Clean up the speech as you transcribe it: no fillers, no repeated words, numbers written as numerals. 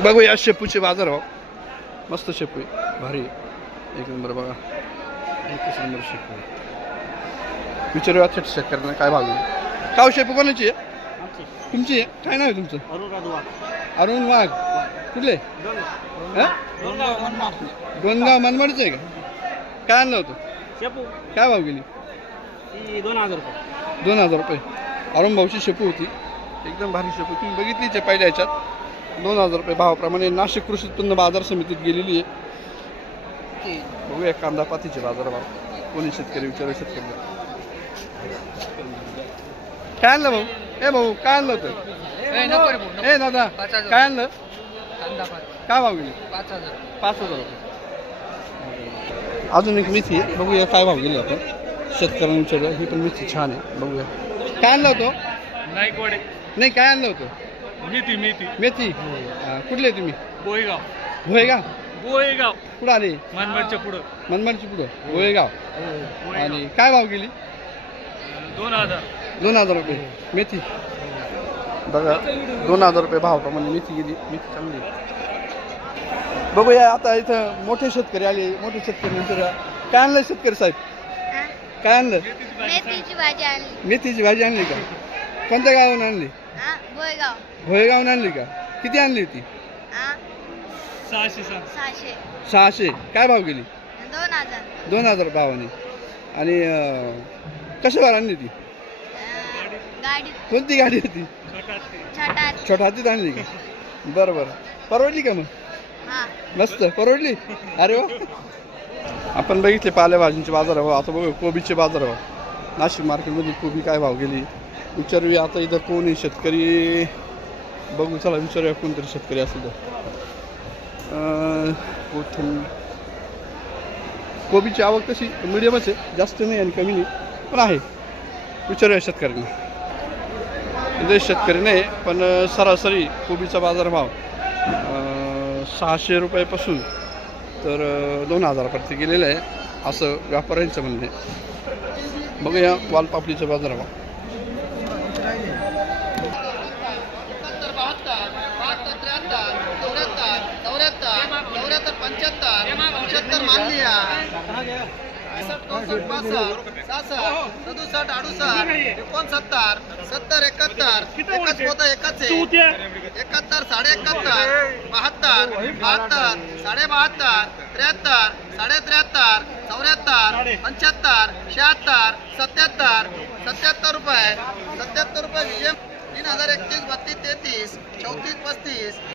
बघूया शेपूचे बाजार भाव. मस्त शेपू आहे, भारी आहे. एक नंबर बघा, एकच नंबर शेपू. विचारूया शेतकऱ्यांना काय भाव आहे. काव शेपू कोणाची आहे? तुमची आहे. काय नाव आहे तुमचं? अरुण वाघ. कुठले? डोनगाव मनमाडचं आहे का? काय आणलं होतं शेपू? काय भाव गेली? 2000 रुपये. 2000 रुपये. अरुण भाऊची शेपू होती, एकदम भारी शेपू. तुम्ही बघितलीच आहे पहिल्या ह्याच्यात. 2000 रुपये भावाप्रमाणे नाशिक कृषी उत्पन्न बाजार समितीत गेलेली आहे. बघूया कांदा पातीचे बाजार भाव. कोणी शेतकरी विचारू शेतकरी. काय आणलं भाऊ? ए भाऊ काय आणलं होतं? ए दादा काय आणलं? काय भाव गेली? 5000 रुपये. अजून एक मेथी आहे, बघूया काय भाव गेली आपण. शेतकऱ्यांना विचारूया. ही पण मेथी छान आहे, बघूया. काय आणलं होतं? नाही काय आणलं होतं? मेथी. कुठले तुम्ही? बोईगाव. कुठं आले? मनमाडच्या पुढं. मनमाडची पुढं गोळेगाव. आणि काय भाव गेली? 2000 रुपये मेथी. बघा 2000 रुपये भावाप्रमाणे मेथी गेली. मेथी चांगली. बघूया आता इथं मोठे शेतकरी आले. मोठे शेतकरी नंतर काय आणलं शेतकरी साहेब? काय आणलं? मेथीची भाजी आणली. मेथीची भाजी आणली का? कोणत्या गावाहून आणली? बोयगाव. भोयगावून आणली का? किती आणली होती? 600. काय भाव गेली? 2000 भावाने. आणि कशावर आणली ती? गाडी. कोणती गाडी होती? छोटा हातीत आणली का? बरं बरं. परवडली का मग? मस्त परवडली. अरे वा. आपण बघितले पालेभाजींचे बाजार भाव. आता बघू कोबीचे बाजार भाव. नाशिक मार्केटमध्ये कोबी काय भाव गेली विचारूया. आता इथं कोण आहे शेतकरी? बघू चला विचारूया. कोणतरी शेतकरी असेल तर. कोबीची आवक कशी? मिडियमच आहे, जास्त नाही आणि कमी नाही, पण आहे. विचारूया शेतकऱ्यांना. म्हणजे शेतकरी नाही पण सरासरी कोबीचा बाजारभाव 600 रुपयापासून तर 2000पर्यंत गेलेलं आहे असं व्यापाऱ्यांचं म्हणणं आहे. बघूया वालपापडीचा बाजारभाव. 75 मान लिया. 67 67 68 69 70 71 एकच पोतं एकच आहे. 71 71 72 72 72 73 73 74 75 76 77 77 रुपये. 77 रुपये. 3031 32 33 34 35